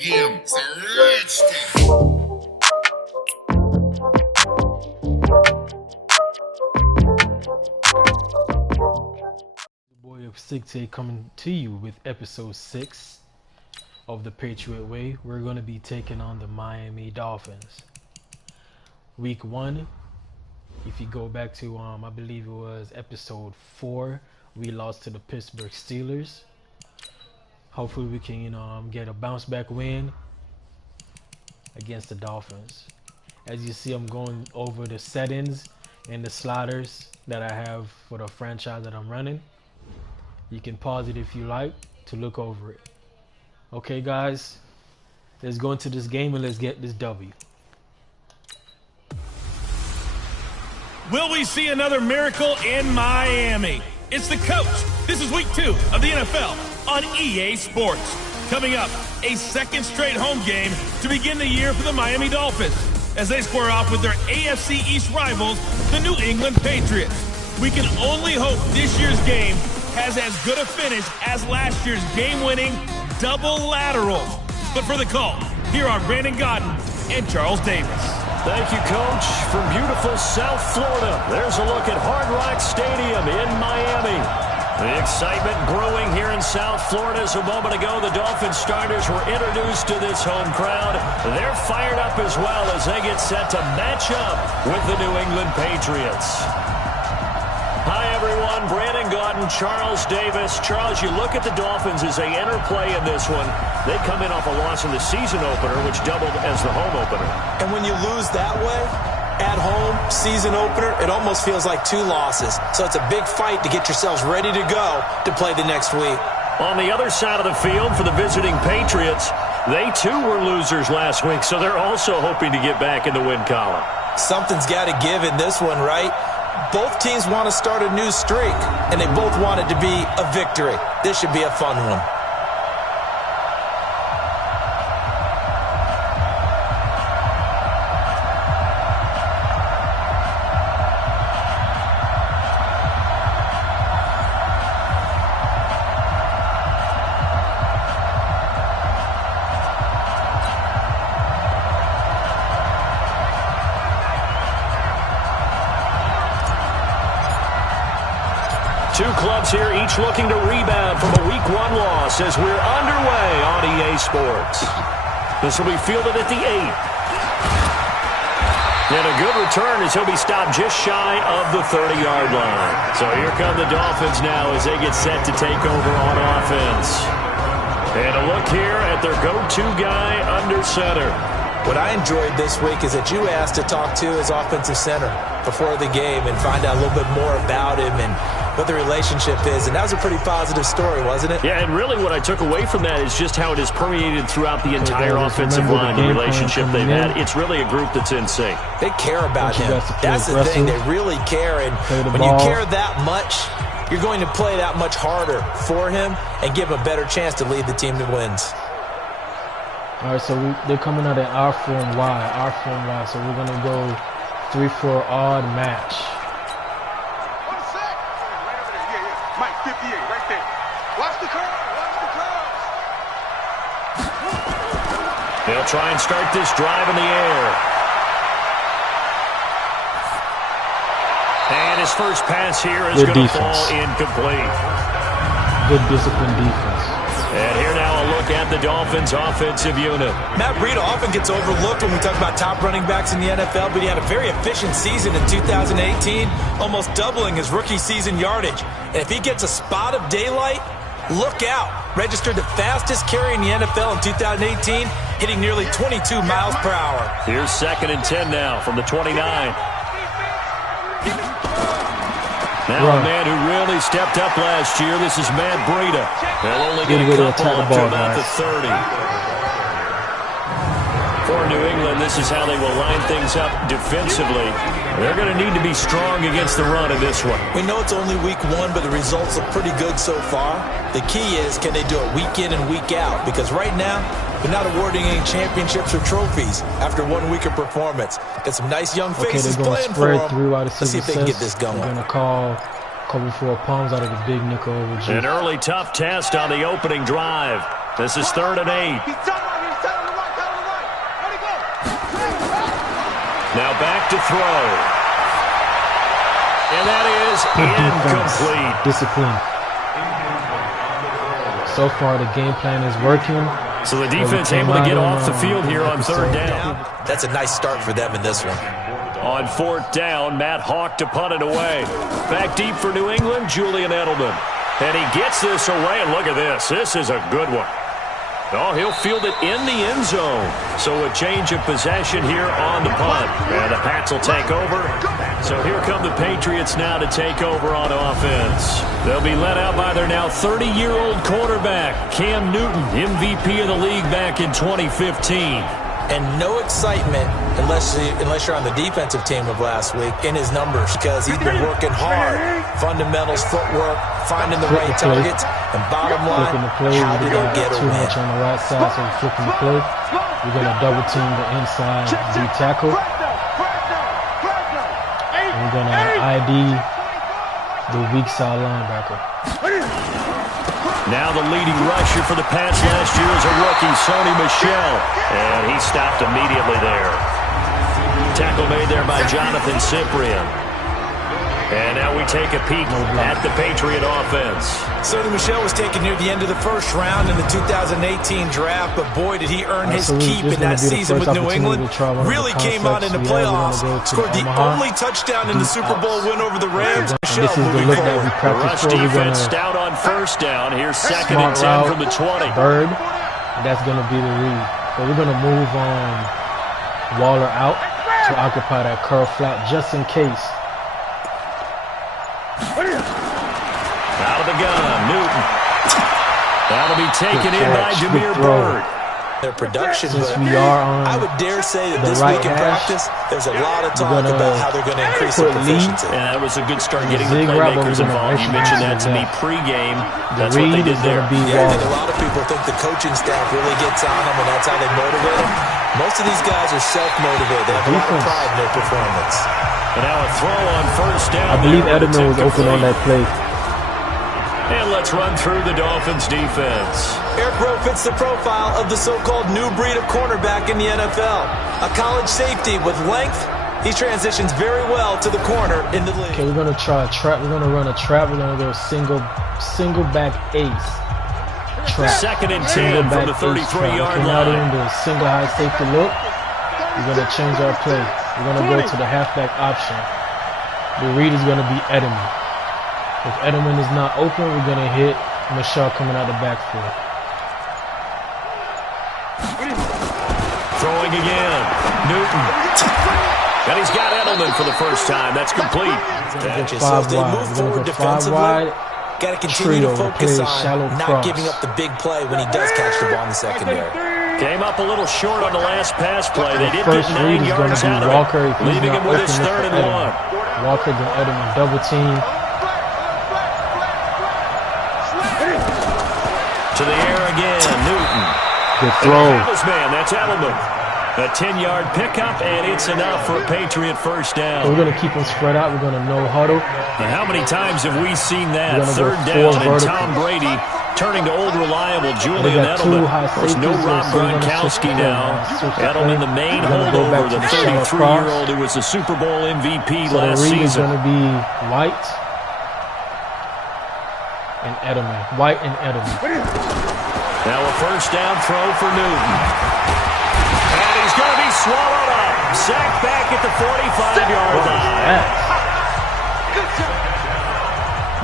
Game заречки. Boy of 6A coming to you with episode 6 of the Patriot Way. We're going to be taking on the Miami Dolphins. Week 1, if you go back to, I believe it was episode 4, we lost to the Pittsburgh Steelers. Hopefully we can, get a bounce back win against the Dolphins. As you see, I'm going over the settings and the sliders that I have for the franchise that I'm running. You can pause it if you like to look over it. Okay, guys, let's go into this game and let's get this W. Will we see another miracle in Miami? It's the coach. This is week 2 of the NFL on EA Sports. Coming up, a second straight home game to begin the year for the Miami Dolphins as they square off with their AFC East rivals, the New England Patriots. We can only hope this year's game has as good a finish as last year's game-winning double lateral. But for the call, here are Brandon Godden and Charles Davis. Thank you, Coach. From beautiful South Florida, there's a look at Hard Rock Stadium in Miami. The excitement growing here in South Florida as a moment ago the Dolphins starters were introduced to this home crowd. They're fired up as well as they get set to match up with the New England Patriots. Hi, everyone. Brandon Godden, Charles Davis. Charles, you look at the Dolphins as they enter play in this one. They come in off a loss in the season opener, which doubled as the home opener. And when you lose that way, at home, season opener, it almost feels like 2 losses. So it's a big fight to get yourselves ready to go to play the next week. On the other side of the field for the visiting Patriots, they too were losers last week, so they're also hoping to get back in the win column. Something's got to give in this one, right? Both teams want to start a new streak, and they both want it to be a victory. This should be a fun one. Two clubs here, each looking to rebound from a Week 1 loss as we're underway on EA Sports. This will be fielded at the 8. And a good return as he'll be stopped just shy of the 30-yard line. So here come the Dolphins now as they get set to take over on offense. And a look here at their go-to guy under center. What I enjoyed this week is that you asked to talk to his offensive center before the game and find out a little bit more about him and what the relationship is. And that was a pretty positive story, wasn't it? Yeah, and really what I took away from that is just how it has permeated throughout the entire offensive line, the relationship they've had. It's really a group that's in sync. They care about him. That's the thing. They really care. And when you care that much, you're going to play that much harder for him and give him a better chance to lead the team to wins. All right, so they're coming out in our form Y. So we're going to go 3-4 odd match. Mike 58 right there. Watch the curve. They'll try and start this drive in the air. And his first pass here is going to fall incomplete. Good disciplined defense. And here now a look at the Dolphins' offensive unit. Matt Breida often gets overlooked when we talk about top running backs in the NFL, but he had a very efficient season in 2018, almost doubling his rookie season yardage. And if he gets a spot of daylight, look out. Registered the fastest carry in the NFL in 2018, hitting nearly 22 miles per hour. Here's 2nd and 10 now from the 29. Now a man who really stepped up last year, this is Matt Breida. They'll only get a couple up to about the 30. For New England, this is how they will line things up defensively. They're going to need to be strong against the run in this one. We know it's only week 1, but the results look pretty good so far. The key is, can they do it week in and week out? Because right now, they're not awarding any championships or trophies after 1 week of performance. Got some nice young faces playing for them. Let's see if they can get this going. They're going to call cover 4 palms out of the big nickel over G. An early tough test on the opening drive. This is 3rd and 8. Now back to throw. And that is incomplete. Discipline. So far, the game plan is working. So the defense able to get off the field here on third down. That's a nice start for them in this one. On fourth down, Matt Hawk to punt it away. Back deep for New England, Julian Edelman. And he gets this away, and look at this. This is a good one. Oh, he'll field it in the end zone. So a change of possession here on the punt. And the Pats will take over. So here come the Patriots now to take over on offense. They'll be led out by their now 30-year-old quarterback, Cam Newton, MVP of the league back in 2015. And no excitement unless you're on the defensive team of last week in his numbers, because he's been working hard. Fundamentals, footwork, finding the right targets, and bottom line, how do they get a too win? much on the right side, so we're flipping the play. We're going to double team the inside D tackle. And we're going to ID the weak side linebacker. Now the leading rusher for the Pats last year is a rookie, Sony Michel. And he stopped immediately there. Tackle made there by Jonathan Cyprien. And now we take a peek at the Patriot offense. Sony Michel was taken near the end of the first round in the 2018 draft, but boy, did he earn his keep in that season with New England. Really came on in the playoffs, scored the only touchdown in the Super Bowl win over the Rams. Michel moving forward. Rush defense stout on first down. Here's 2nd and 10 from the 20. Bird, and that's going to be the read. So we're going to move Waller out to occupy that curl flat just in case. Out of the gun, Newton. That'll be taken in by Jameer Byrd. Their production, Since but we are on I would dare say that the this right week in hash, practice, there's a lot of talk about how they're going to increase their proficiency. And that was a good start getting the Zig route, playmakers but we're involved. gonna You mentioned that to me that. pregame. The That's what they read did is there. going to be Yeah, I think a Waller. lot of people think the coaching staff really gets on them, and that's how they motivate them. Most of these guys are self-motivated. They have a lot of pride in their performance. And now a throw on first down. I believe there, but it's Edelman was open on incomplete. that play. And let's run through the Dolphins defense. Eric Rowe fits the profile of the so-called new breed of cornerback in the NFL. A college safety with length, he transitions very well to the corner in the league. Okay, we're gonna try a trap. We're gonna run a trap. We're gonna go single back ace. Trap. 2nd and 10 Single from the back ace trap. 33-yard Okay, now they're line. in the single high safety look. We're gonna change our play. We're gonna go to the halfback option. The read is gonna be Edelman. If Edelman is not open, we're gonna hit Michel coming out the backfield. Throwing again. Newton. And he's got Edelman for the first time. That's complete. So if they move forward defensively, got to continue to focus on not giving up the big play when he does catch the ball in the secondary. Came up a little short on the last pass play. They did get First 9 read is going yards to be out of Walker. it, If he's leaving not him with open, his it's 3rd and for Edelman. 1. Walker then Edelman double team. To the air again, Newton. Good throw. Man, that's Edelman. A 10-yard pickup, and it's enough for a Patriot first down. So we're going to keep them spread out. We're going to no huddle. Now, how many times have we seen that? We're gonna 3rd go down, full and vertical. Tom Brady turning to old reliable They Julian got two Edelman. high There's no safeties, Rob so we're gonna Gronkowski switch now. the Edelman, play. the main We're gonna go back holdover, to the the shallow 33-year-old who was the Super Bowl MVP So last the read is season. going to be White and Edelman. White and Edelman. Now a first down throw for Newton. And he's going to be swallowed up. Sacked back at the 45-yard line.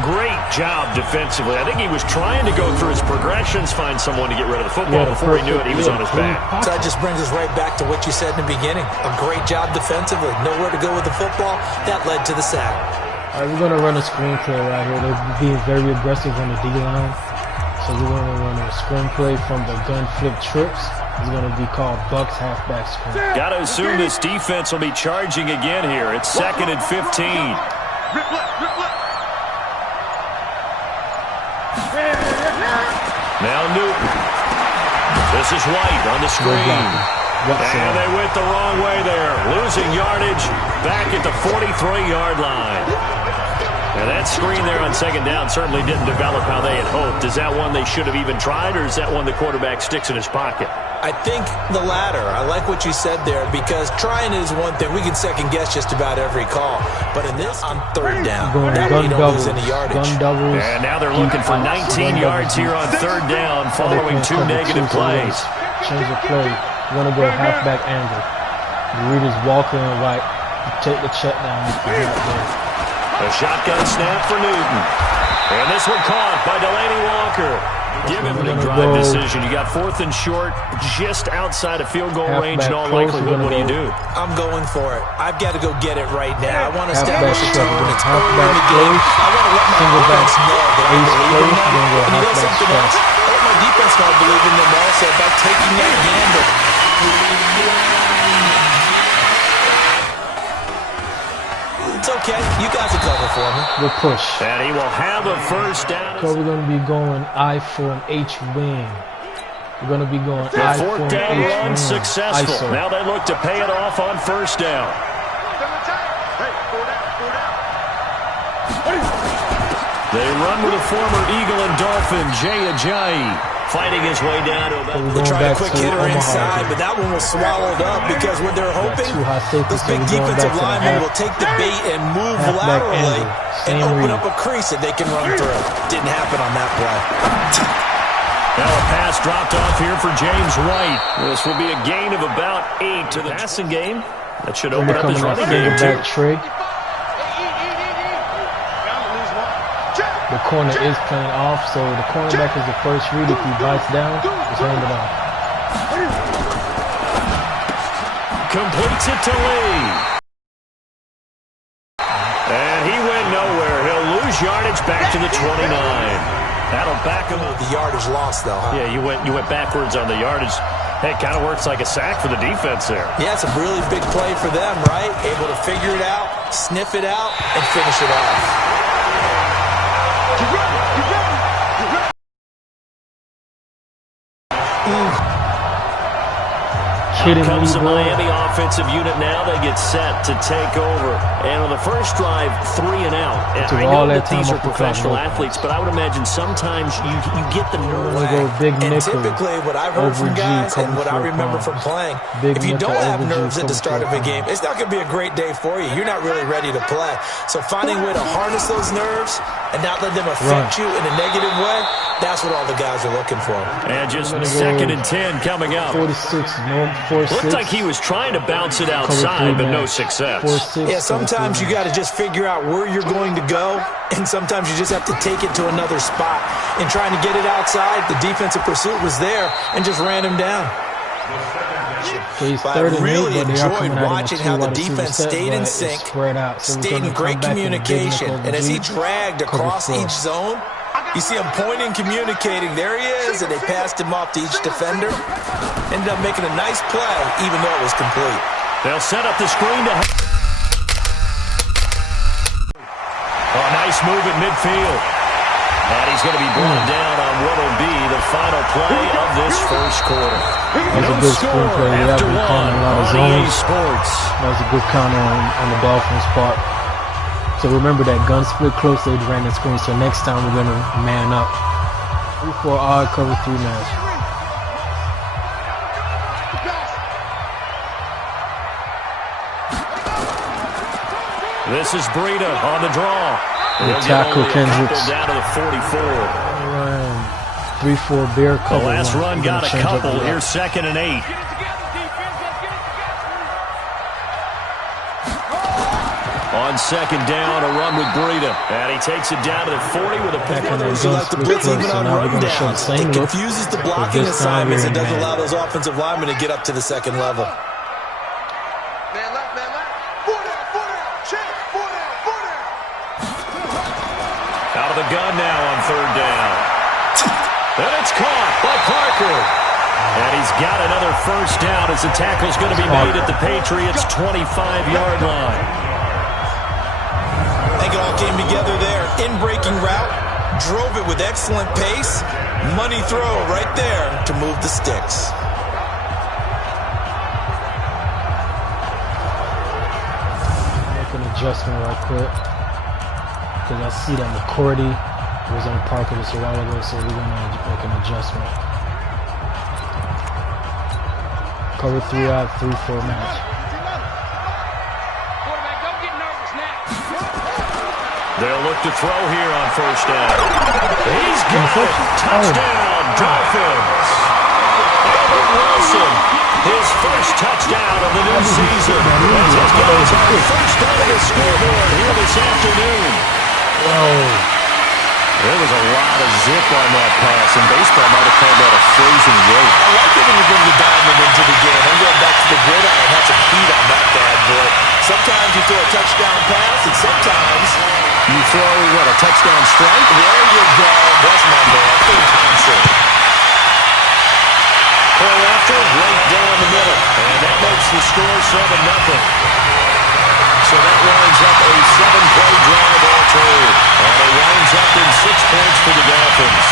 Great job defensively. I think he was trying to go through his progressions, find someone to get rid of the football. Before he knew it, he was on his back. So that just brings us right back to what you said in the beginning. A great job defensively. Nowhere to go with the football. That led to the sack. All right, we're going to run a screen play right here. They're being very aggressive on the D-line. So we're going to run a screen play from the gun flip trips. It's going to be called Bucks halfback screen. Got to assume this defense will be charging again here. It's 2nd and 15. Now Newton. This is White on the screen. And they went the wrong way there. Losing yardage back at the 43-yard line. And that screen there on second down certainly didn't develop how they had hoped. Is that one they should have even tried, or is that one the quarterback sticks in his pocket? I think the latter. I like what you said there, because trying is one thing. We can second-guess just about every call. But in this, on third down, that way you don't lose any yardage. Gun doubles. And now they're looking for 19 yards here on third down following two negative plays. Change the play. You want to go halfback angle. The reader's walking right. You take the check down. A shotgun snap for Newton. And this one caught by Delaney Walker. Give him the drive decision. You got 4th and short, just outside of field goal range in all likelihood. What do you do? I'm going for it. I've got to go get it right now. I want to establish a tone. It's early in the game. I want to let my offense know that I believe in them. And you know something else? I let my defense know I believe in them also by taking that gamble. It's okay. You guys will cover for me. We'll push. And he will have a first down. So we're going to be going I for an H wing. We're going to be going I for an H wing. Fourth down run successful. ISO. Now they look to pay it off on first down. They run with a former Eagle and Dolphin, Jay Ajayi. Fighting his way down to about... They tried a quick hitter inside, but that one was swallowed up because what they're hoping, those big defensive linemen will take the bait and move laterally and open up a crease that they can run through. Didn't happen on that play. Now a pass dropped off here for James White. This will be a gain of about 8 to the passing game. That should open up his running game too. The corner is playing off, so the cornerback is the first read. If he bites down, just hand it off. Completes it to Lee. And he went nowhere. He'll lose yardage back to the 29. That'll back him up. The yardage lost, though, huh? Yeah, you went backwards on the yardage. Hey, it kind of works like a sack for the defense there. Yeah, it's a really big play for them, right? Able to figure it out, sniff it out, and finish it off. Here comes the Miami offensive unit now. They get set to take over. And on the first drive, 3 and out. And I know that these are professional athletes, but I would imagine sometimes you get the nerve. And typically what I've heard from guys and what I remember from playing, if you don't have nerves at the start of a game, it's not going to be a great day for you. You're not really ready to play. So finding a way to harness those nerves and not let them affect you in a negative way, that's what all the guys are looking for. And just 2nd and 10 coming up. 4-6. Looked like he was trying to bounce it outside, but no success. Yeah, sometimes you got to just figure out where you're going to go, and sometimes you just have to take it to another spot. And trying to get it outside, the defensive pursuit was there and just ran him down. But I really enjoyed watching how the defense stayed in sync, stayed in great communication, and as he dragged across each zone, you see him pointing, communicating. There he is, and they passed him off to each defender. Ended up making a nice play, even though it was complete. They'll set up the screen to... A nice move at midfield. And he's going to be brought down on what will be the final play of this first quarter. That was a good screenplay. They have been calling a lot of zones. That was a good counter on the Dolphins' part. So remember that gun split close, they ran the screen. So next time we're going to man up. 3-4 odd cover 3 match. This is Breida on the draw. He'll tackle Kendricks. Down to the 44. 3-4 bear cover. The last run got a couple. Here's 2nd and 8. On 2nd down, a run with Breida. And he takes it down to the 40 with a pick. You like the blitz even on run downs. It confuses the blocking assignments and doesn't allow those offensive linemen to get up to the second level. Man left, man left. 4 down, check, 4 down. Out of the gun now on 3rd down. And it's caught by Parker. And he's got another first down as the tackle's going to be made at the Patriots' 25-yard line. I think it all came together there. In-breaking route, drove it with excellent pace. Money throw right there to move the sticks. Make an adjustment right quick. Because I see that McCourty was on Parker this a while ago, so we're going to make an adjustment. Cover 3 out, 3-4 match. They'll look to throw here on first down. He's got it. Touchdown, Dolphins. Albert Wilson, his first touchdown of the new season. As it goes on first down of the scoreboard here this afternoon. Whoa. There was a lot of zip on that pass, and baseball might have called that a frozen rate. I like it when you bring the diamond into the game. I'm going back to the gridiron. Had some heat on that bad boy. Sometimes you throw a touchdown pass, and sometimes you throw, what, a touchdown strike? There you go. That's my man. In concert. Pull after, right down the middle. And that makes the score 7-0. So that winds up a 7-play drive all told. And it winds up in 6 points for the Dolphins.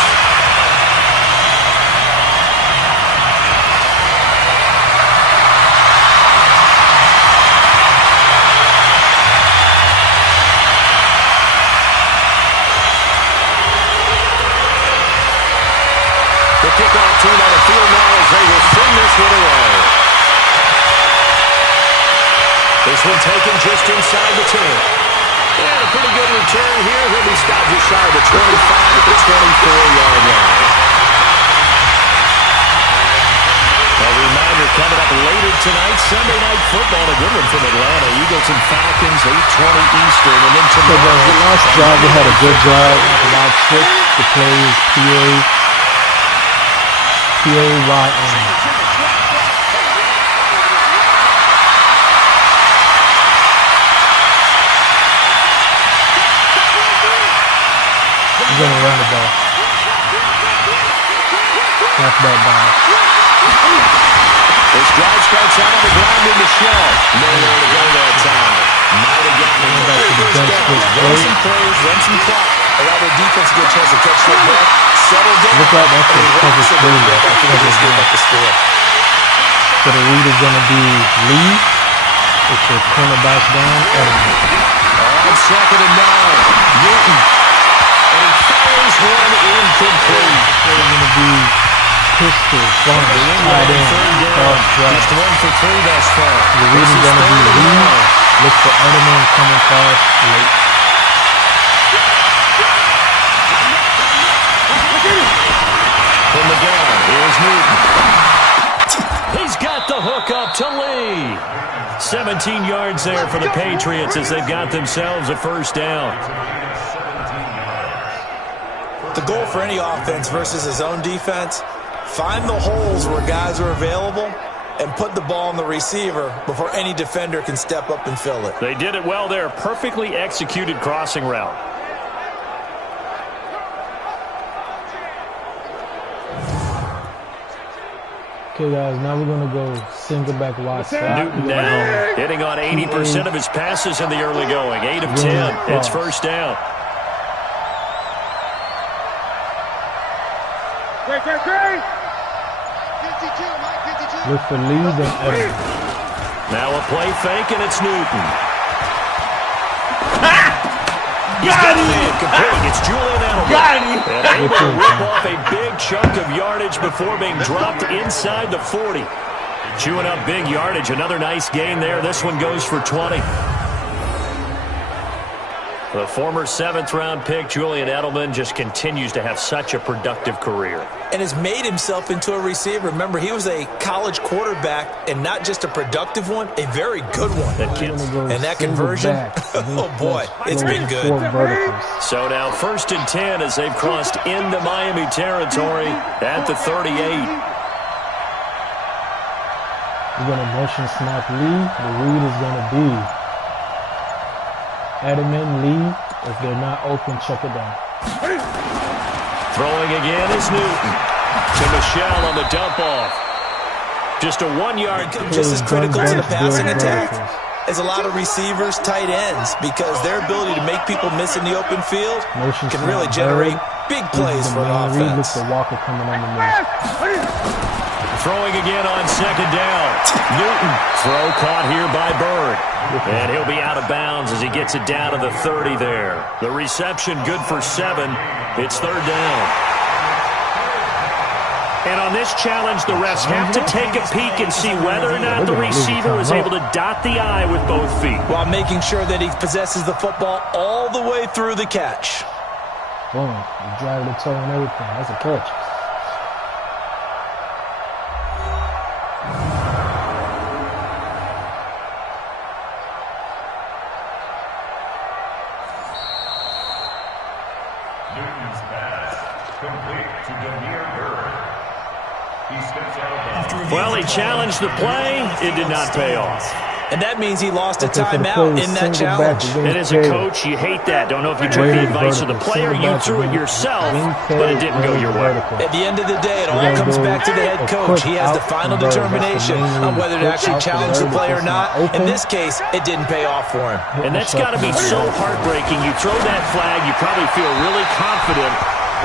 The kickoff team on the field now as they will send this one away. This one taken just inside the 10. And a pretty good return here. He'll be stopped just shy of the 25 at the 24-yard line. A reminder coming up later tonight, Sunday Night Football, a good one from Atlanta. Eagles and Falcons, 8:20 Eastern. And then tomorrow. The last drive, they had a good drive. About 6. The play is P-A-Y-N. He's going to run the ball. Halfback down. This drive starts out on the ground in the shell. Nowhere to go that time. Might have gotten it back to the bench. Run some plays, run some clock. Allow the defense to get a chance to catch their breath. Settle down. Look like that's a cover three. So the read is going to be Lee. It's the cornerbacks down. On 2nd and 9. Newton. And he fires one incomplete. It's going to be Pistol, Farmer, tied in, just 1 for 3 thus far. The read is going to be Lee. Look for Edelman coming fast late. From the gun, here's Newton. He's got the hook up to Lee. 17 yards there for the Patriots as they've got themselves a first down. The goal for any offense versus his own defense, find the holes where guys are available and put the ball on the receiver before any defender can step up and fill it. They did it well there. Perfectly executed crossing route. Okay, guys, now we're going to go single back wide slot. Newton now hitting on 80% of his passes in the early going. 8 of 10. It's first down. Look for Lee, then Edelman. Now a play fake, and it's Newton. Got him! Complete. It's Julian Edelman. Got him! And able to rip off a big chunk of yardage before being dropped inside the 40. Chewing up big yardage. Another nice gain there. This one goes for 20. The former 7th-round pick, Julian Edelman, just continues to have such a productive career. And has made himself into a receiver. Remember, he was a college quarterback, and not just a productive one, a very good one. And that conversion, oh boy, it's been good. So now 1st and 10 as they've crossed into Miami territory at the 38. We're going to motion snap Lee. The read is going to be Edelman, Lee. If they're not open, check it down. Throwing again is Newton. To Michelle on the dump off. Just a 1-yard. Just as critical to the passing attack as a lot of receivers, tight ends, because their ability to make people miss in the open field can really generate Big plays for Reed offense. looks at Walker coming underneath. Throwing again on second down. Newton. Throw caught here by Bird. And he'll be out of bounds as he gets it down to the 30 there. The reception good for 7. It's third down. And on this challenge, the refs have to take a peek and see whether or not the receiver is able to dot the I with both feet. While making sure that he possesses the football all the way through the catch. Boom. You drive the toe and everything. That's a catch. Newton's pass complete to Demir Bird. He steps out. Well, he challenged the play. It did not pay off. And that means he lost a timeout in that challenge. And as a coach, you hate that. Don't know if you took the advice of the player, you threw it yourself, but it didn't go your way. At the end of the day, it all comes back to the head coach. He has the final determination on whether to actually challenge the play or not. In this case, it didn't pay off for him. And that's got to be so heartbreaking. You throw that flag, you probably feel really confident,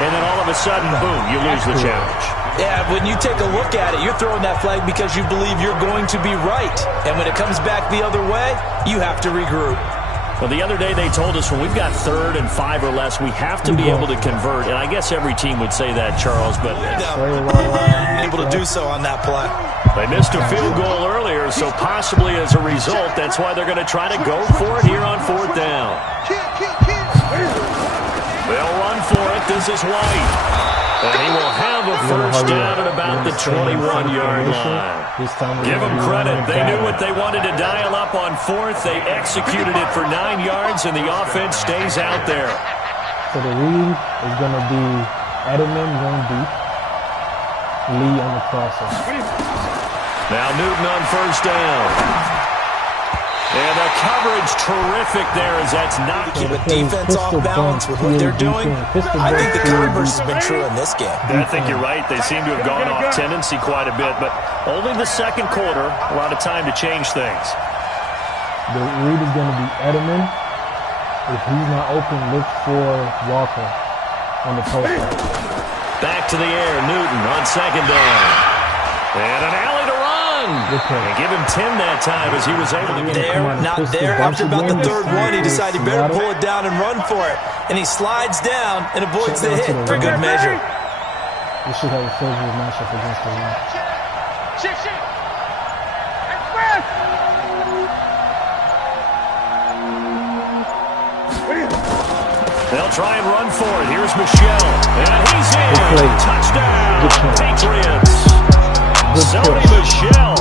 and then all of a sudden, boom, you lose the challenge. Yeah, when you take a look at it, you're throwing that flag because you believe you're going to be right. And when it comes back the other way, you have to regroup. Well, the other day they told us when we've got 3rd and 5 or less, we have to be able to convert. And I guess every team would say that, Charles, but Able to do so on that play. they missed a field goal earlier, so possibly as a result, that's why they're going to try to go for it here on 4th down. They'll run for it. This is White. And he will have a first down at about the 21-yard line. Give them credit. They knew what they wanted to dial up on 4th. They executed it for 9 yards, and the offense stays out there. So the read is going to be Edelman going deep. Lee on the crosser. Now Newton on first down. And the coverage terrific there as that's not Keep a defense off balance with what they're doing. I think the converse has been true in this game. I think you're right. They seem to have gone off tendency quite a bit, but only the second quarter, a lot of time to change things. The read is going to be Edelman. If he's not open, look for Walker on the post. Back to the air, Newton on second down. And an alley to run. And give him 10 that time as he was able to get there, not there. After about the 3rd one, he decided he better pull it down and run for it. And he slides down and avoids the hit for good measure. We should have a favorable matchup against the run. They'll try and run for it. Here's Michelle. And he's in. Touchdown, Patriots. Sony Michel,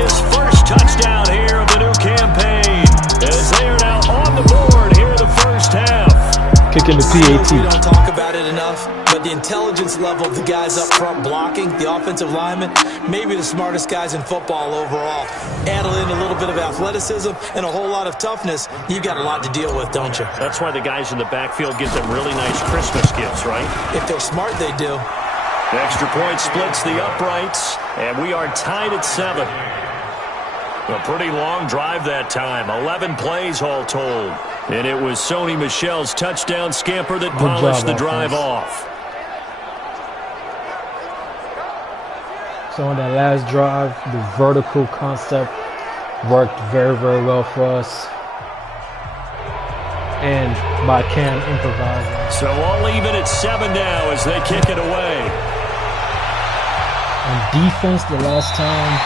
his first touchdown here of the new campaign. As they are now on the board here in the first half. Kicking the PAT. We don't talk about it enough, but the intelligence level of the guys up front blocking, the offensive linemen, maybe the smartest guys in football overall. Add in a little bit of athleticism and a whole lot of toughness, you've got a lot to deal with, don't you? That's why the guys in the backfield get them really nice Christmas gifts, right? If they're smart, they do. The extra point splits the uprights, and we are tied at 7. A pretty long drive that time, 11 plays all told. And it was Sony Michel's touchdown scamper that polished the drive off. So on that last drive, the vertical concept worked very, very well for us. And by Cam improvising. So all even at 7 now as they kick it away. On defense, the last time,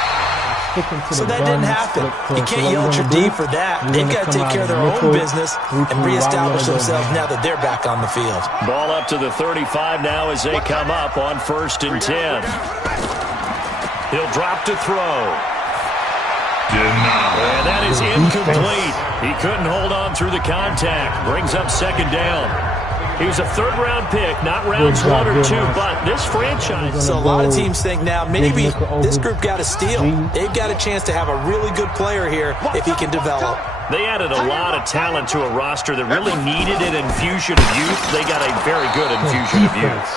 sticking to so the that didn't happen. You can't yell at your D for that. They've got to take care of their own business and reestablish themselves now that they're back on the field. Ball up to the 35 now as they come up on 1st and 10. He'll drop to throw. And that is incomplete. He couldn't hold on through the contact. Brings up 2nd down. He was a 3rd-round pick, not rounds 1 or 2, but this franchise. So a lot of teams think now maybe this group got a steal. They've got a chance to have a really good player here if he can develop. They added a lot of talent to a roster that really needed an infusion of youth. They got a very good infusion of youth.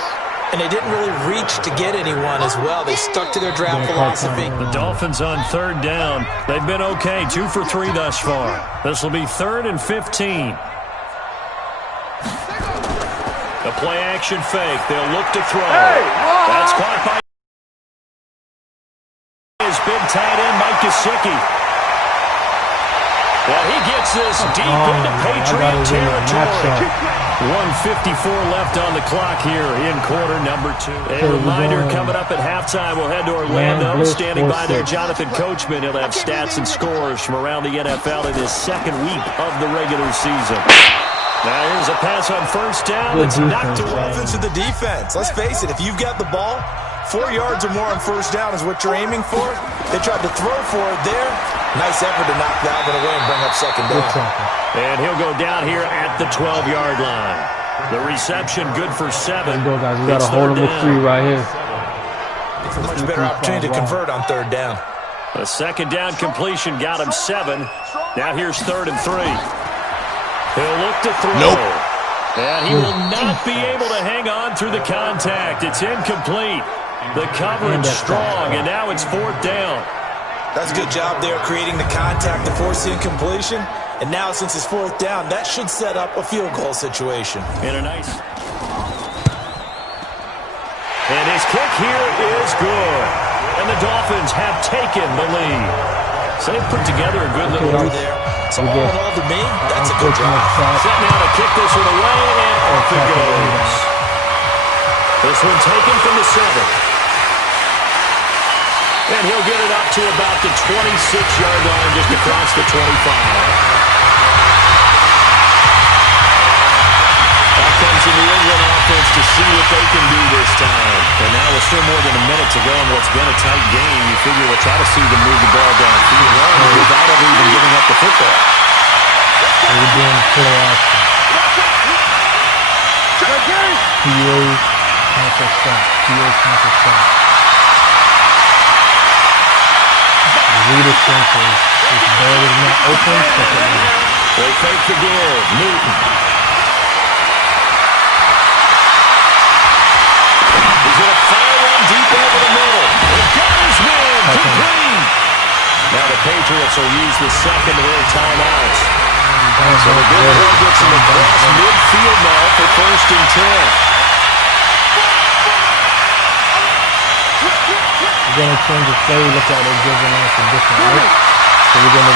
And they didn't really reach to get anyone as well. They stuck to their draft philosophy. The Dolphins on 3rd down. They've been okay, 2 for 3 thus far. This will be 3rd and 15. The play action fake. They'll look to throw. That's caught by his big tight end, Mike Gesicki. Well, he gets this deep into Patriot territory. 1:54 left on the clock here in quarter number 2. A reminder, coming up at halftime, we'll head to Orlando. Standing by there, Jonathan Coachman. He'll have stats and scores from around the NFL in his second week of the regular season. Now here's a pass on first down. It's knocked away. Offense to the defense. Let's face it, if you've got the ball, 4 yards or more on first down is what you're aiming for. They tried to throw for it there. Nice effort to knock that one away and bring up second down. And he'll go down here at the 12-yard line. The reception good for 7. Let's go, guys. We got to hold him with 3 right here. It's a much better opportunity to convert on third down. A second down completion got him 7. Now here's 3rd and 3. He'll look to throw. Nope. And he will not be able to hang on through the contact. It's incomplete. The coverage strong, and now it's 4th down. That's a good job there creating the contact to force the incompletion. And now since it's 4th down, that should set up a field goal situation. And a nice. And his kick here is good. And the Dolphins have taken the lead. So they've put together a good little Over there. So all in all to me, that's a good drive. Setting out to kick this one away, and off it goes. This one taken from the 7. And he'll get it up to about the 26-yard line, just across the 25. Out comes the New England offense to see what they can do this time. And now with still more than a minute to go in what's been a tight game, you figure we'll try to see them move the ball downfield without ever even giving up the football. We're doing play action. PA counter stop. PA counter stop. Read it simple. If the ball is not open, check it out. They fake the give. Newton. He's going to fire one deep over the middle. He got his man. Complete. Now the Patriots will use the second of their timeouts. So the good play gets him across midfield now for 1st and 10. We're going to change the play. Look at it, giving us a different look. So we're going to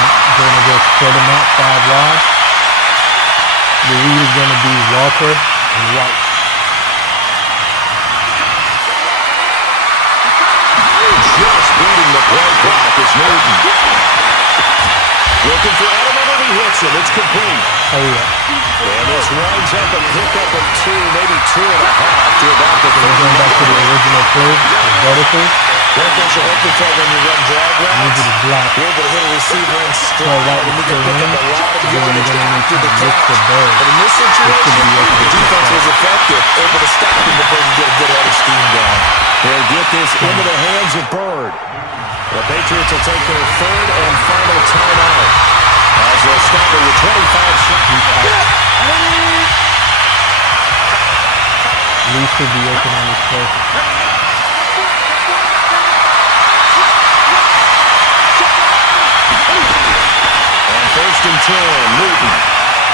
go spread them out 5 wide. The read is going to be Walker and White. Just beating the play clock is Newton. Looking for Edelman, and he hits him. It's complete. Oh, yeah. And this winds up a pickup of 2, maybe 2.5 to about the 30. Going back to the original play, the vertical. One thing you're hoping for when you run drag routes, you're able to hit a receiver in stride, and you can pick up a lot of yardage after the catch. But in this situation, the defense was effective, able to stop him before he get a good head of steam down. They'll get this into the hands of Bird. The Patriots will take their 3rd and final timeout as they'll stop it with 25 seconds. Lee should be open on this play. On 1st and 10, Newton.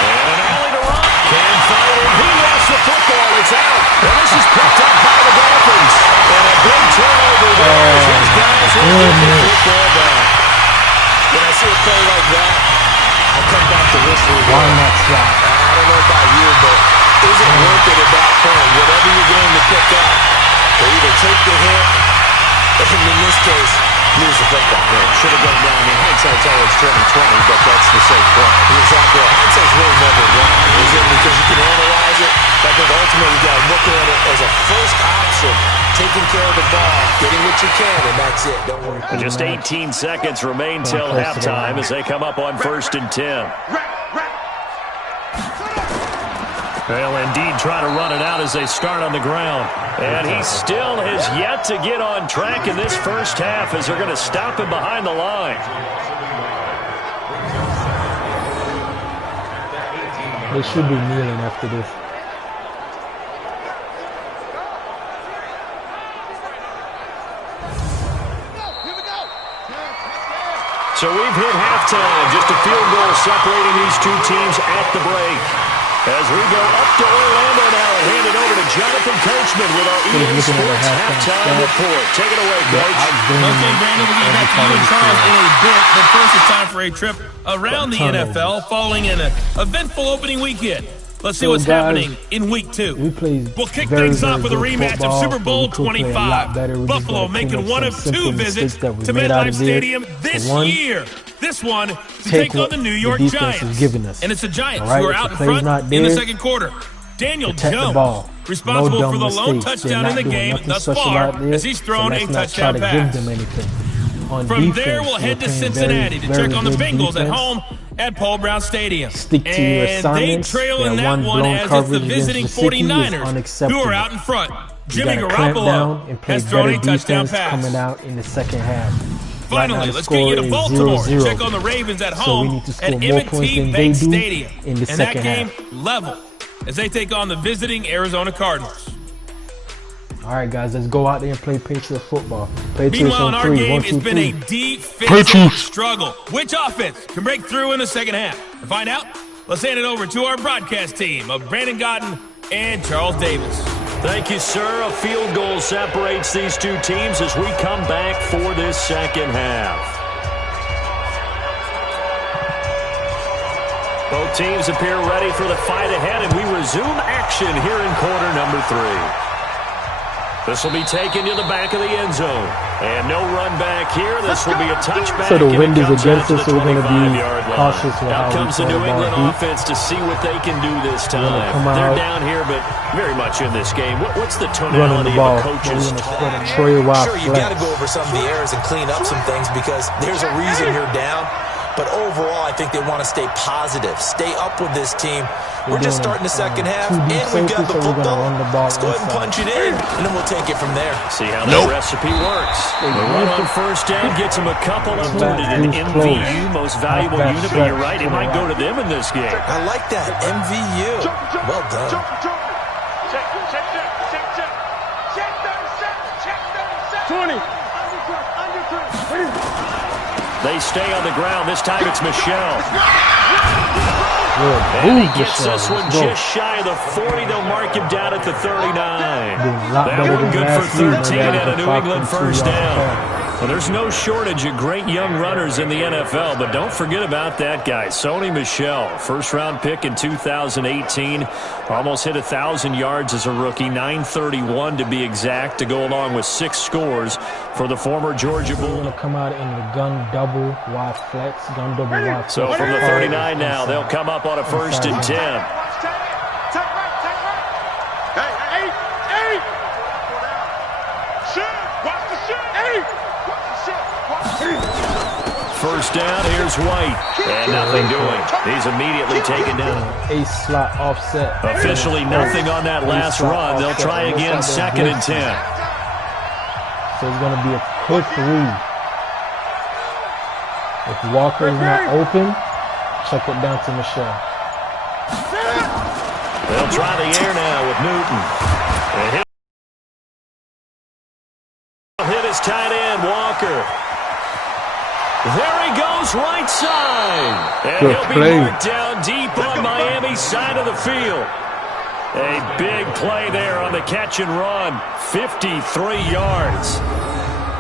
And an alley to run. Can fire, and he lost the football. It's out. And this is picked up by the Dolphins. And a big turnover there as these guys will get the football back. When I see a play like that, I come back to history. Why not try? I don't know about you, but is it worth it at that point? Whatever you're going to pick up, they either take the hit, and in this case, lose the football. Yeah, should have gone down. I mean, hindsight's always 20/20, but that's the safe play. Exactly. Hindsight's really never wrong, is it? Because you can analyze it. But I think ultimately you got to look at it as a first option, taking care of the ball, getting what you can, and that's it. Don't worry. Just 18 seconds remain till halftime as they come up on 1st and 10. They'll indeed try to run it out as they start on the ground. And he still has yet to get on track in this first half as they're going to stop him behind the line. They should be kneeling after this. So we've hit halftime. Just a field goal separating these two teams at the break. As we go up to Orlando now and hand it over to Jonathan Coachman with our EA Sports halftime report. Take it away, Coach. Okay, Brandon, we'll get back to you and Charles in a bit, but first it's time for a trip around the NFL following an eventful opening weekend. Let's see what's happening in Week 2. We'll kick things off with a rematch of Super Bowl 25. Buffalo making one of 2 visits to MetLife Stadium this year. This one to take on the New York Giants. And it's the Giants who are out in front in the second quarter. Daniel Jones, responsible for the lone touchdown in the game thus far, as he's thrown a touchdown pass. From there, we'll head to Cincinnati to check on the Bengals at home at Paul Brown Stadium. And they trail in that one as it's the visiting 49ers who are out in front. Jimmy Garoppolo has thrown a touchdown pass. Coming out in the second half. Finally, let's get you to Baltimore to check on the Ravens at home at M&T Bank Stadium. And that game level as they take on the visiting Arizona Cardinals. All right, guys, let's go out there and play Patriot football. Meanwhile, in our game, it's been a defensive struggle. Which offense can break through in the second half? To find out, let's hand it over to our broadcast team of Brandon Gotten and Charles Davis. Thank you, sir. A field goal separates these two teams as we come back for this second half. Both teams appear ready for the fight ahead, and we resume action here in quarter number 3. This will be taken to the back of the end zone. And no run back here. This will be a touchback. So the wind is against us, so we're going to be cautious with how comes the New England offense to see what they can do this time. They're down here, but very much in this game. What's the tonality of the coaches? Sure, you got to go over some of the errors and clean up some things because there's a reason you're down. But overall, I think they want to stay positive, stay up with this team. We're just starting the second half, and we've got the football. Let's go ahead and punch it in, and then we'll take it from there. See how that recipe works. The run on first down gets them a couple of wounded in MVU, most valuable unit, but you're right, it might go to them in this game. I like that, MVU. Well done. Check 20. They stay on the ground. This time it's Michelle. And he gets this one just shy of the 40. They'll mark him down at the 39. That one good for 13 and a New England first down. Well, there's no shortage of great young runners in the NFL, but don't forget about that guy, Sony Michel, first-round pick in 2018. Almost hit 1,000 yards as a rookie, 931 to be exact, to go along with 6 scores for the former Georgia Bull. We're going to come out in the gun double wide flex, So from the 39 now, they'll come up on a 1st and 10. First down, here's White. And nothing doing. He's immediately taken down. A slot offset. Officially nothing on that last run. They'll try again, 2nd and 10. So it's going to be a quick read. If Walker is not open, check it down to Michelle. They'll try the air now with Newton. And he'll hit his tight end, Walker. There he goes, right side. And he'll be marked down deep on Miami's side of the field. A big play there on the catch and run. 53 yards.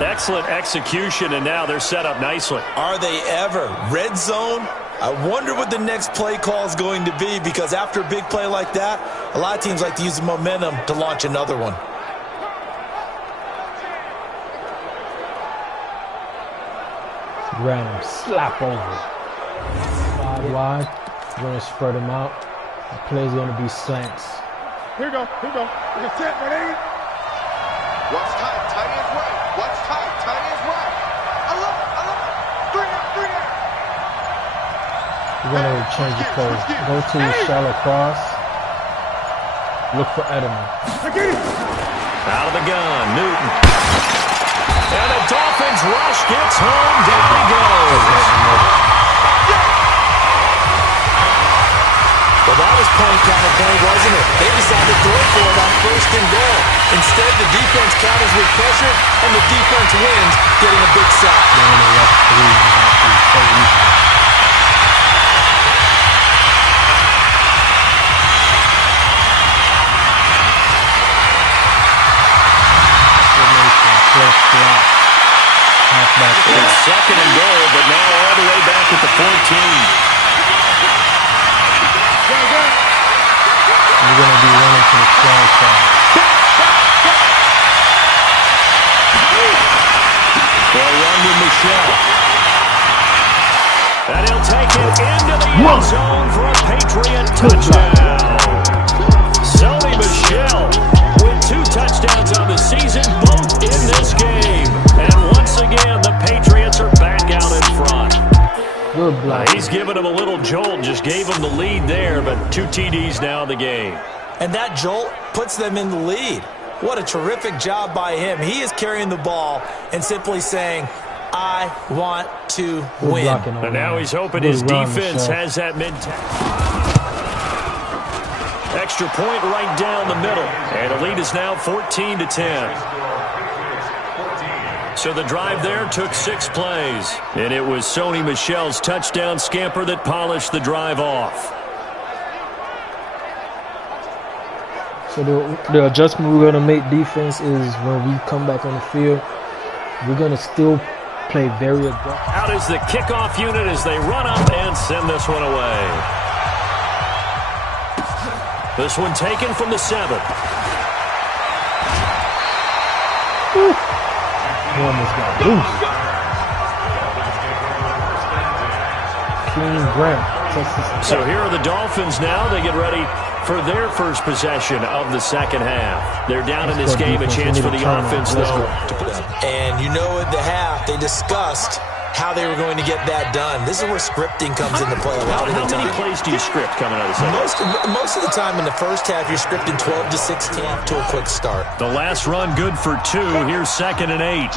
Excellent execution, and now they're set up nicely. Are they ever? Red zone? I wonder what the next play call is going to be, because after a big play like that, a lot of teams like to use the momentum to launch another one. Random slap over. 5 wide. We're going to spread them out. The play is going to be slants. Here we go. We're set, ready? Watch tight. Tight ends right. Watch tight. Tight ends right. I love it. 3 out. We're going to change the play. Go to shallow cross. Look for Edelman. Out of the gun, Newton. And the Dolphins rush gets home. Down he goes. Well, that was point counter play, wasn't it? They decided to throw for it on 1st and goal. Instead, the defense counters with pressure, and the defense wins, getting a big sack. second and goal, but now all the way back at the 14. We're going to be running to the strong side. They'll run with Michelle. And he'll take it into the end zone for a Patriot touchdown. Sony Michel with 2 touchdowns on the season, both in this game. And once again, the Patriots are back out in front. Good block. He's given him a little jolt, just gave him the lead there, but 2 TDs now in the game. And that jolt puts them in the lead. What a terrific job by him. He is carrying the ball and simply saying, I want to win. And now he's hoping his defense has that mentality. Extra point right down the middle. And the lead is now 14-10. So the drive there took 6 plays. And it was Sony Michel's touchdown scamper that polished the drive off. So the adjustment we're going to make defense is when we come back on the field, we're going to still play very aggressive. Out is the kickoff unit as they run up and send this one away. This one taken from the 7. He almost got loose. Clean grab. So here are the Dolphins now. They get ready for their first possession of the second half. They're down in this game. A chance for the offense, though. And you know at the half, they discussed how they were going to get that done. This is where scripting comes into play a lot of the time. How many plays do you script coming out of the second? Most of the time in the first half, you're scripting 12 to 16 to a quick start. The last run good for 2. Here's 2nd and 8.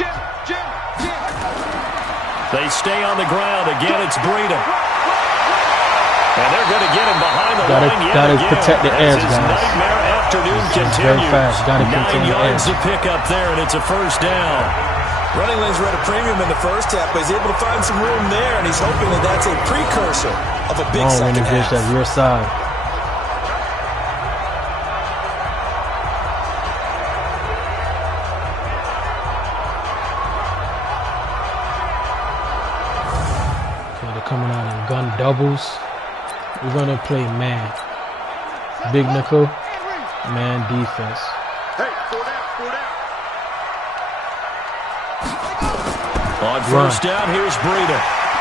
They stay on the ground. Again, it's Breida. And they're going to get him behind the line yet again. Protect the edge, guys. Nightmare afternoon continues. Very fast. 9 yards to pick up there, and it's a first down. Running lanes were at a premium in the first half, but he's able to find some room there, and he's hoping that that's a precursor of a big second half. That rear side. Okay, they're coming out in gun doubles. We're going to play man. Big nickel, man defense. Hey, 4 down, 4 down. On first down, here's Breida.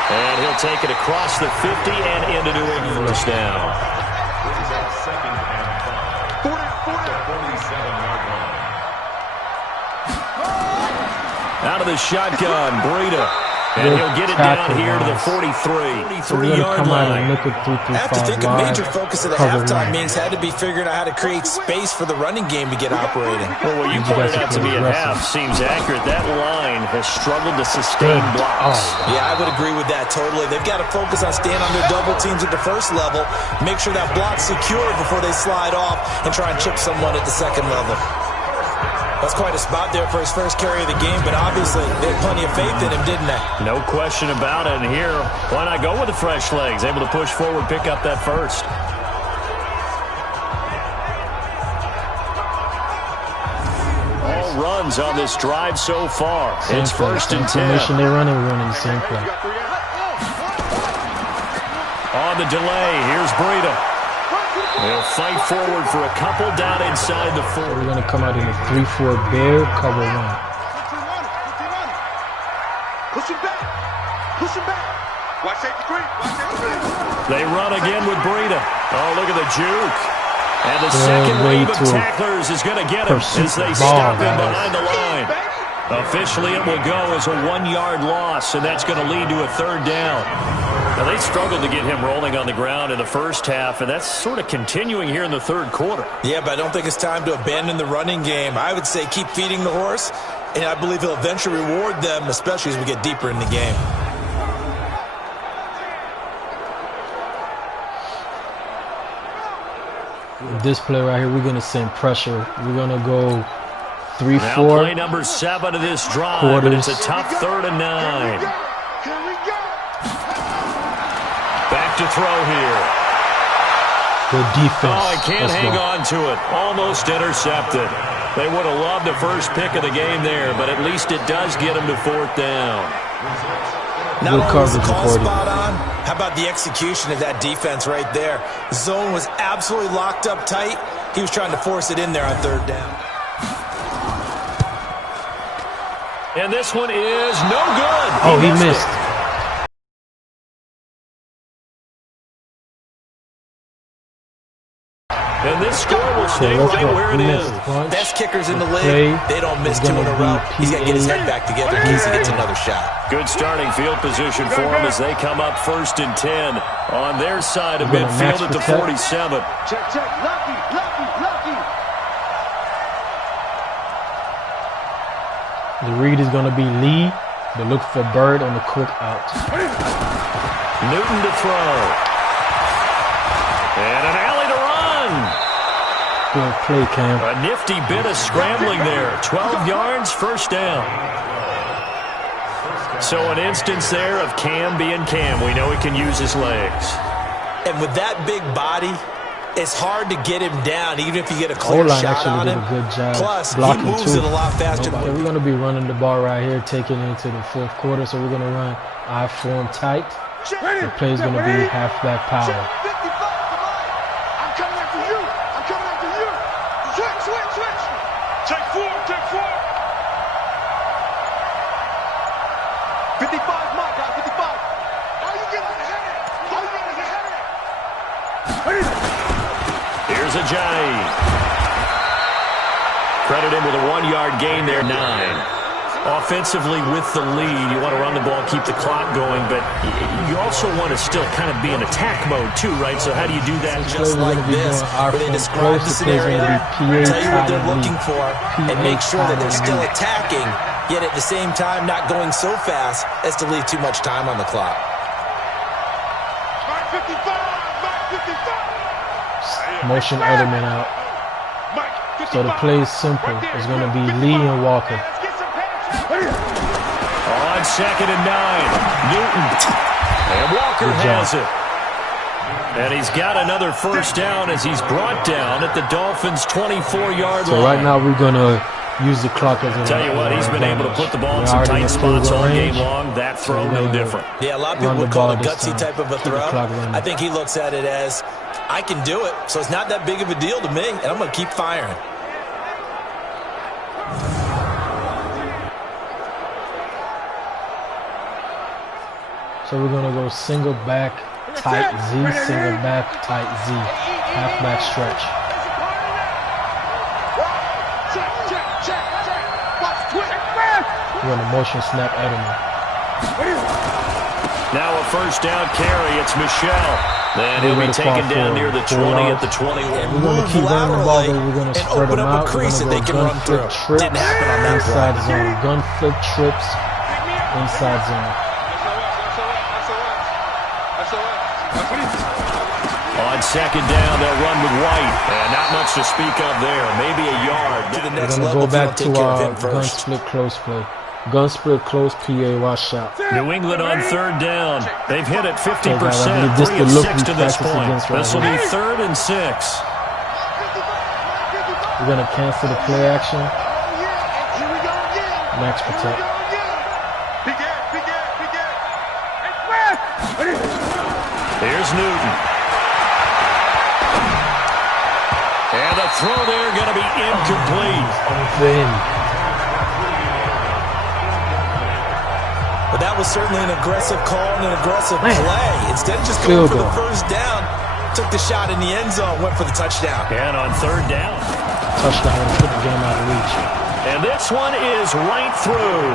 And he'll take it across the 50 and into New England. First down. 4 down, 47-yard line. Out of the shotgun, Breida. And he'll get it down here to the 43-yard line. I have to think a major focus of the halftime meetings had to be figuring out how to create space for the running game to get operating. Well, what you pointed out to me at half seems accurate. That line has struggled to sustain blocks. Yeah, I would agree with that totally. They've got to focus on staying on their double teams at the first level, make sure that block's secure before they slide off and try and chip someone at the second level. That's quite a spot there for his first carry of the game, but obviously they had plenty of faith in him, didn't they? No question about it. And here, why not go with the fresh legs? Able to push forward, pick up that first. All runs on this drive so far. It's first and 10. They're running the same play. On the delay, here's Breida. They'll fight forward for a couple down inside the 4. We're going to come out in a 3-4 bear cover 1. Push him back. Push him back. Watch safety 3. Watch safety 3. They run again with Breida. Oh, look at the juke. And the second wave of tacklers is going to get him as they stop him behind the line. Officially, it will go as a 1-yard loss, and that's going to lead to a 3rd down. Now, they struggled to get him rolling on the ground in the first half, and that's sort of continuing here in the 3rd quarter. Yeah, but I don't think it's time to abandon the running game. I would say keep feeding the horse, and I believe he'll eventually reward them, especially as we get deeper in the game. This play right here, we're going to send pressure. We're going to go 3-4. Now play number 7 of this drive, and it's a tough 3rd and 9. Back to throw here. Good defense. Oh, he can't hang on to it. Almost intercepted. They would have loved the first pick of the game there, but at least it does get them to 4th down. Not only was the call spot on, how about the execution of that defense right there? The zone was absolutely locked up tight. He was trying to force it in there on 3rd down. And this one is no good. Oh, he missed. And this score will stay right where it is. Best kickers in the league, they don't miss 2 in a row. He's got to get his head back together in case he gets another shot. Good starting field position for him as they come up 1st and 10 on their side of midfield at the 47. Check, check. Lucky, lucky, lucky. The read is going to be Lee, but look for Bird on the quick out. Newton to throw. And an alley to run. Good play, Cam. A nifty bit of scrambling there. 12 yards, 1st down. So an instance there of Cam being Cam. We know he can use his legs. And with that big body, it's hard to get him down, even if you get a clear shot on him. Did a good job. Plus, he blocking moves it a lot faster. We're going to be running the ball right here, taking it into the 4th quarter. So we're going to run I form tight. The play is going to be halfback power. I'm coming after you. I'm coming after you. Switch, switch, switch. Take 4, take 4. 55, Mike, guys, 55. How you getting ahead of it? How you getting ahead of it? Here's Ajayi. Credit him with a 1-yard gain there, 9. Offensively with the lead, you want to run the ball, keep the clock going, but you also want to still kind of be in attack mode too, right? So how do you do that? Just like this, where they describe the scenario, tell you what they're looking for, and make sure that they're still attacking, yet at the same time not going so fast as to leave too much time on the clock. Mike 55, Mike 55. Motion element out. So the play is simple. It's going to be Lee and Walker. On 2nd and 9, Newton. And Walker has it. And he's got another 1st down as he's brought down at the Dolphins' 24-yard line. So right now we're going to use the clock as a... Tell you what, he's been able to put the ball in some tight spots all game long. That throw, no different. Yeah, a lot of people would call it a gutsy type of a throw. I think he looks at it as, I can do it, so it's not that big of a deal to me, and I'm going to keep firing. So we're going to go single back, tight Z, single back, tight Z. Halfback stretch. We're going to motion snap Edelman. Now a 1st down carry. It's Michelle. Then he'll be taken down near the 20 at the 21. We're going to keep running the ball, but we're going to spread them out. We're going to go gun flip trips, inside zone. Gun flip trips, inside zone. On 2nd down, they'll run with White. And not much to speak of there. Maybe a yard. We're going to go back to our gun split close play. Gun split close PA watch out. New England on 3rd down. They've hit it 50%. 3 of 6 to this point. This will be 3rd and 6. We're going to cancel the play action. Max protect. Here's Newton. And the throw there going to be incomplete. But that was certainly an aggressive call and an aggressive play. Instead of just going for the 1st down, took the shot in the end zone, went for the touchdown. And on 3rd down. Touchdown, put the game out of reach. And this one is right through.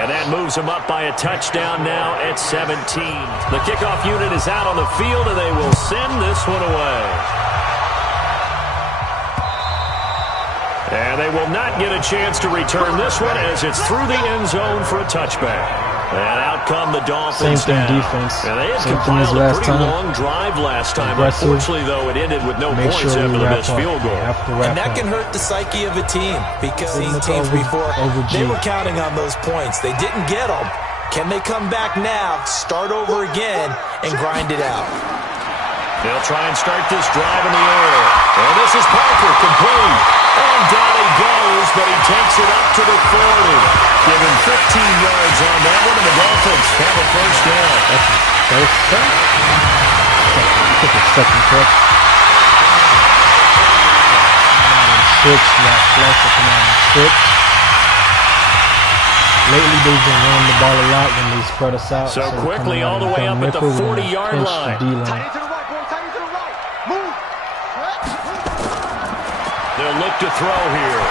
And that moves them up by a touchdown now at 17. The kickoff unit is out on the field, and they will send this one away. And they will not get a chance to return this one as it's through the end zone for a touchback. And out come the Dolphins. Same thing defense. And they had compiled a pretty long drive last time. Unfortunately, though, it ended with no points after the missed field goal. And that can hurt the psyche of a team because these teams before, they were counting on those points. They didn't get them. Can they come back now, start over again, and grind it out? They'll try and start this drive in the air. And this is Parker, complete. And down he goes, but he takes it up to the 40. Give him 15 yards on that one, and the Dolphins have a first down. First down? Second catch. 6, not flex at the 6. Lately, they've been running the ball a lot when they spread us out. So quickly all the way up at the 40-yard line. They'll look to throw here.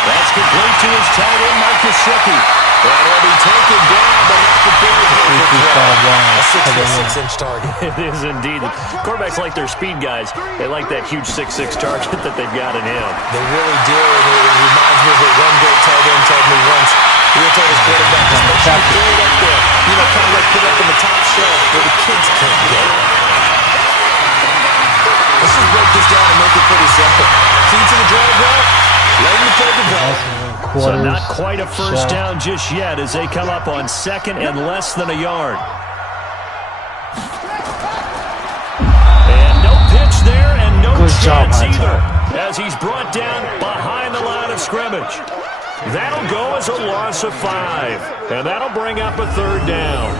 That's complete to his tight end, Marcus Gesicki. That'll be taken down, but not the big A 6'6" target. It is indeed. Quarterbacks like their speed guys. They like that huge 6'6" target that they've got in him. They really do. It reminds me of what one great tight end told me once. He told his quarterback, just make sure you throw it up there. You know, kind of like put it up on the top shelf where the kids can't get it. Let's just break this down and make it pretty simple. Key to the drive route, letting the play develop. So not quite a first down just yet as they come up on second and less than a yard. And no pitch there and no chance either as he's brought down behind the line of scrimmage. That'll go as a loss of 5, and that'll bring up a third down.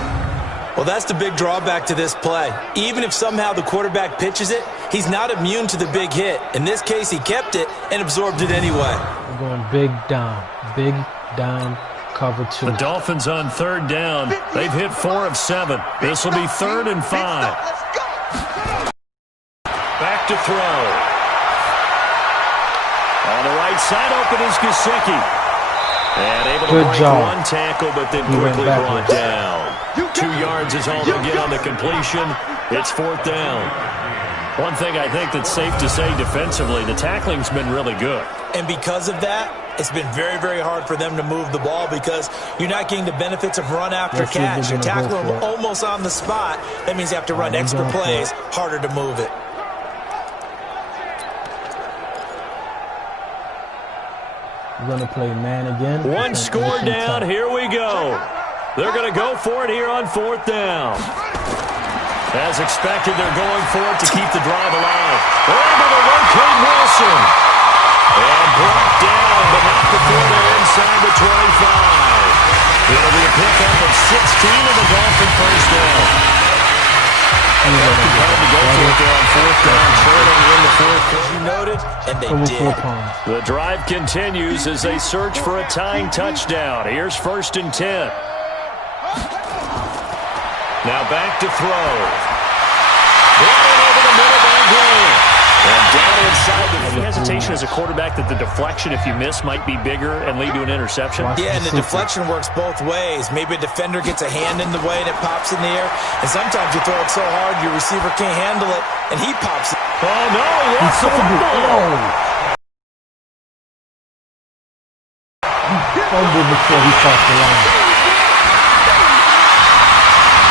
Well, that's the big drawback to this play. Even if somehow the quarterback pitches it, he's not immune to the big hit. In this case, he kept it and absorbed it anyway. We're going big down, cover 2. The Dolphins on third down. They've hit 4 of 7. This will be 3rd and 5. Back to throw. On the right side, open is Gesicki. And able to break one tackle, but then quickly brought down. 2 yards is all they'll get on the completion. It's 4th down. One thing I think that's safe to say defensively, the tackling's been really good. And because of that, it's been very, very hard for them to move the ball because you're not getting the benefits of run after catch. You're tackling them almost on the spot. That means you have to run extra plays, harder to move it. We're going to play man again. One score down. Here we go. They're going to go for it here on 4th down. As expected, they're going for it to keep the drive alive. They're able to locate Wilson. And brought down, but not before they're inside the 25. It'll be a pickup of 16 of the Dolphin first down. Hard to go for it there on 4th down, trailing in the 4th. As you noted, and they did. The drive continues as they search for a tying touchdown. Here's 1st and 10. Now back to throw. Brought in over the middle by Graham. And down inside, the hesitation as a quarterback that the deflection, if you miss, might be bigger and lead to an interception. Yeah, and the deflection works both ways. Maybe a defender gets a hand in the way and it pops in the air. And sometimes you throw it so hard your receiver can't handle it, and he pops it. Oh, no, what's the fumble? Fumble before he crossed the line.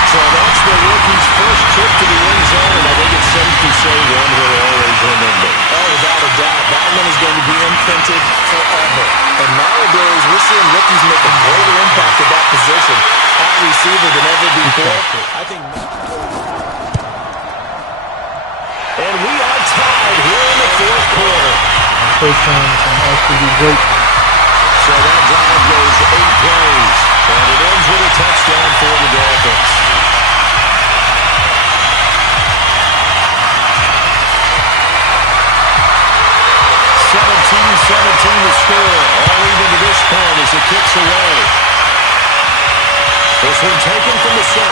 So that's the rookie's first trip to the end zone, and I think it's safe to say one will always remember. Oh, without a doubt. That one is going to be imprinted forever. And nowadays, we're seeing rookies make a greater impact at that position at receiver than ever before. I think. And we are tied here in the 4th quarter. First time, it's going to be great. So that drive goes 8 plays, and it ends with a touchdown for the Dolphins. 17-17 the score. All even to this point as it kicks away. This one taken from the 7.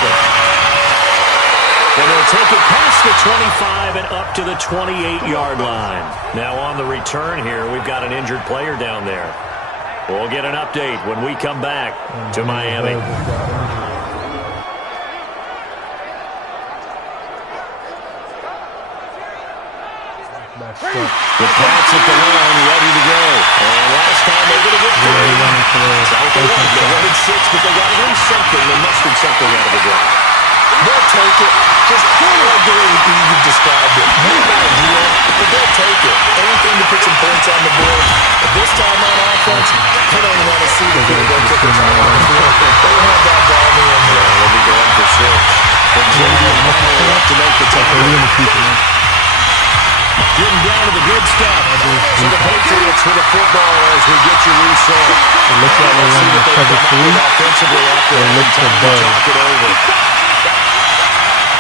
And they'll take it past the 25 and up to the 28-yard line. Now on the return here, we've got an injured player down there. We'll get an update when we come back to Miami. The Pats at the line, ready to go. And last time they're going to get through. They wanted 6, but they got at least something. They mustered something out of the drive. They'll take it. Just kind of like the way you've described it. Not ideal, but they'll take it. Anything to put some points on the board. But this time on offense, I don't want to see the field goal kicker try on the board. They have that ball in the end zone. They'll be going for 6. to make the tackle. Getting down to the good stuff. So the Patriots with the football as we get you reset. It looks like they're running the cover 3. They look for Bird.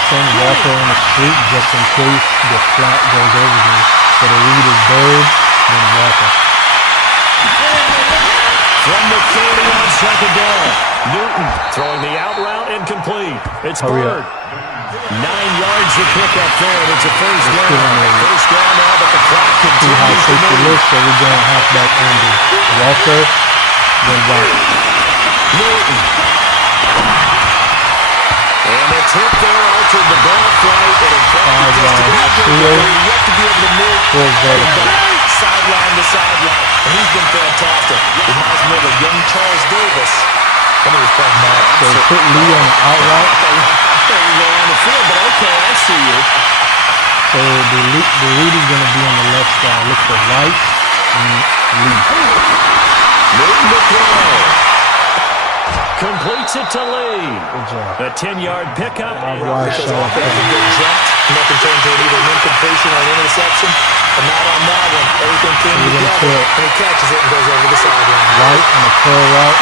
Send Walker on the street just in case the flat goes over there. So the read is Bird, then Walker. From the 30 on second down. Newton throwing the out route incomplete. It's Bird. 9 yards to pick up there, and it's a first down. First down now, but the clock continues to move. So we're going halfback Andy. Walker, then Walker. Newton. And the tip there altered the ball flight, and it you have to be able to move sideline to sideline. And he's been fantastic. Reminds me of a young Charles Davis. When he was playing Madden. So put Lee on the out route. On the field, but okay, I see you. So the lead is going to be on the left side. Look for White and Lee. Newton to throw. Completes it to Lee. Good job. A 10-yard pickup. Wide shot. Nothing turned to either an incompletion or an interception. And not on that one. Everything came together. And he catches it and goes over the sideline. White on a curl route.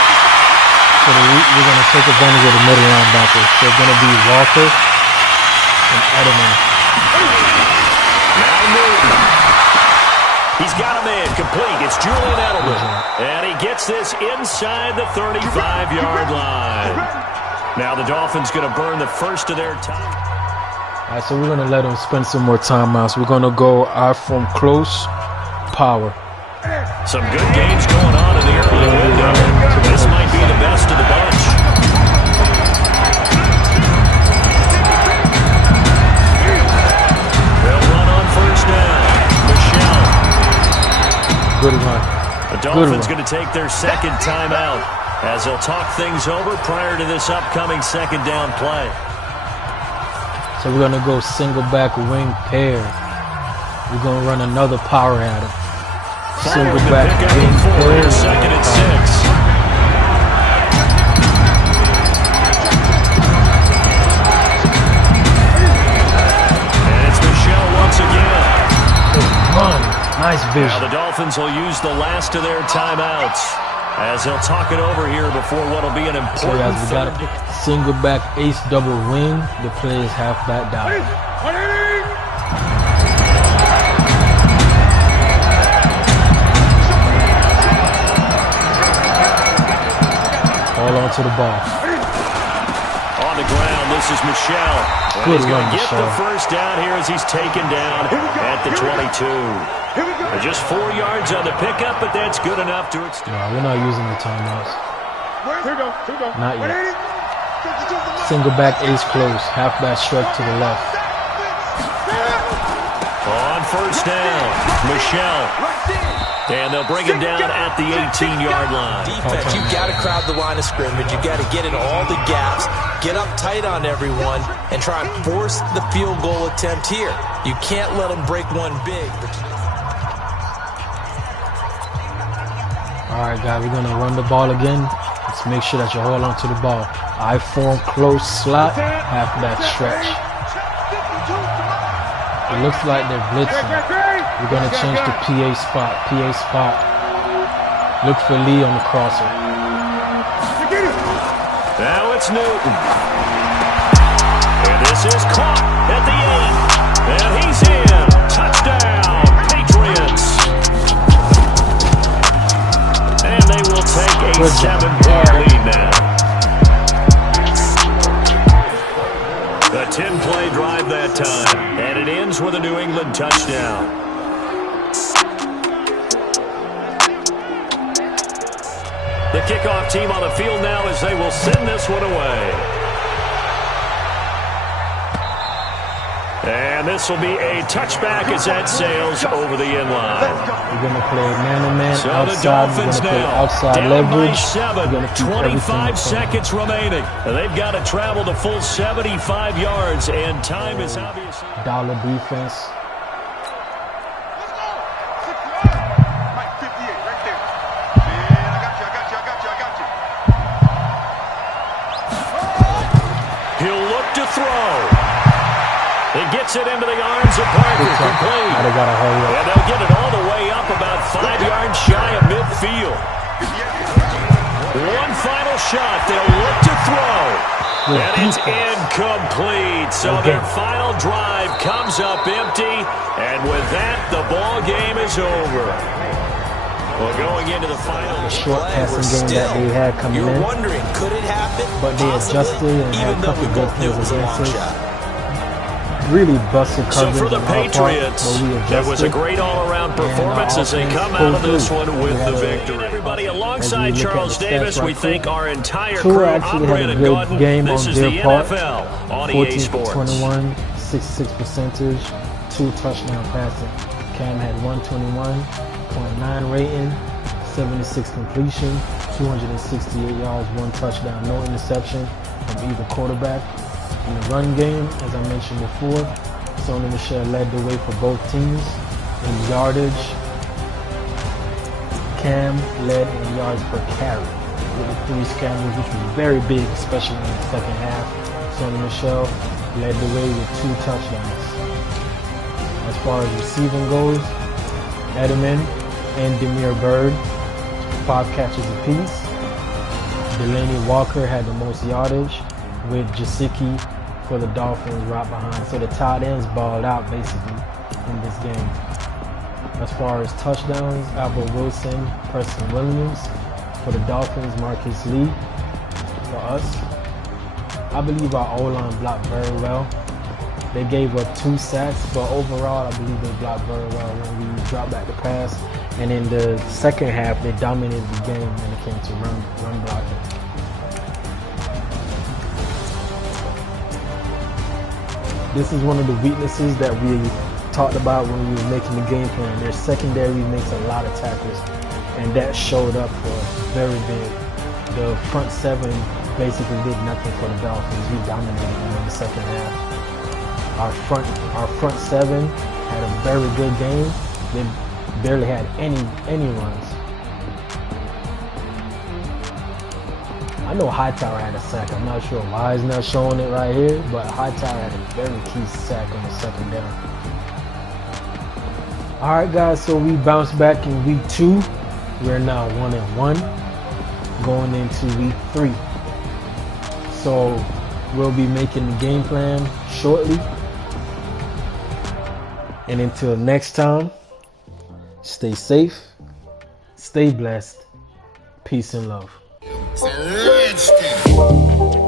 So we're going to take advantage of the middle linebacker. So it's going to be Walker and Edelman. Now Newton. He's got a man complete. It's Julian Edelman. And he gets this inside the 35-yard line. Now the Dolphins going to burn the first of their time. All right, so we're going to let them spend some more timeouts. We're going to go out from close power. Some good games going on in the early window. This might be the best of the bunch. They'll run on first down. Michelle. Good run. The Dolphins going to take their second timeout as they'll talk things over prior to this upcoming second down play. So we're going to go single back wing pair. We're going to run another power at him. Single back wing pair. Second and 6. And it's Michelle once again. Nice vision. Now the Dolphins will use the last of their timeouts as they'll talk it over here before what will be an important so guys, we got a single back ace double wing. The play is halfback down. Hold on to the ball. On the ground, this is Michelle. Good he's going run, to get Michelle. the first down here as he's taken down at the 22. Just 4 yards on the pickup, but that's good enough to extend. No, we're not using the timeouts. Not yet. Single back ace close. Halfback stretch to the left. On first down, Michelle. And they'll bring him down at the 18-yard line. Defense, you've got to crowd the line of scrimmage. You've got to get in all the gaps, get up tight on everyone, and try and force the field goal attempt here. You can't let them break one big. All right, guys, we're going to run the ball again. Let's make sure that you hold on to the ball. I form close slot, halfback stretch. It looks like they're blitzing. We're going to change to PA spot. PA spot. Look for Lee on the crosser. Now it's Newton. And this is caught at the 8. And he's in. Touchdown, Patriots. And they will take a 7-point lead now. A 10-play drive that time. And it ends with a New England touchdown. The kickoff team on the field now as they will send this one away. And this will be a touchback as that sails over the end line. We're going to play man-to-man So outside. the Dolphins We're going to play now outside down leverage. by 7, We're going to keep 25 seconds remaining. And they've got to travel the full 75 yards, and time is obviously... Dollar defense. He'll look to throw. He gets it into the arms of Parker, complete. And they'll get it all the way up about 5 yards shy of midfield. One final shot. They'll look to throw. And it's incomplete. So their final drive comes up empty. And with that, the ball game is over. Well, going into the final, the short passing game that they had coming in. Wondering, could it happen? But they adjusted and had a couple good plays against us. Really busted coverage. So for the Patriots, that was a great all-around performance as they come out of this one with the victory. Everybody, alongside Charles Davis, we thank our entire crew. I'm Brandon Gaudin. This is the NFL on EA Sports. 21, 66 percentage, 2 touchdown passing. Cam had 121.9 rating, 76 completion, 268 yards, 1 touchdown, no interception from either quarterback. In the run game, as I mentioned before, Sony Michel led the way for both teams in yardage. Cam led in yards per carry with the 3 scrambles, which was very big, especially in the second half. Sony Michel led the way with 2 touchdowns. As far as receiving goes, Edelman and Demir Bird, 5 catches apiece. Delaney Walker had the most yardage, with Jasicki for the Dolphins right behind. So the tight ends balled out basically in this game. As far as touchdowns, Albert Wilson, Preston Williams. For the Dolphins, Marcus Lee. For us, I believe our O-line blocked very well. They gave up 2 sacks, but overall I believe they blocked very well when we dropped back the pass. And in the second half, they dominated the game when it came to run blocking. This is one of the weaknesses that we talked about when we were making the game plan. Their secondary makes a lot of tackles, and that showed up for very big. The front 7 basically did nothing for the Dolphins. We dominated them in the second half. Our front 7 had a very good game. They barely had any runs. I know Hightower had a sack. I'm not sure why he's not showing it right here, but Hightower had a very key sack on the second down. Alright guys, so we bounced back in week 2. We're now 1-1 going into week 3. So we'll be making the game plan shortly. And until next time, stay safe, stay blessed, peace and love. It's a rich thing.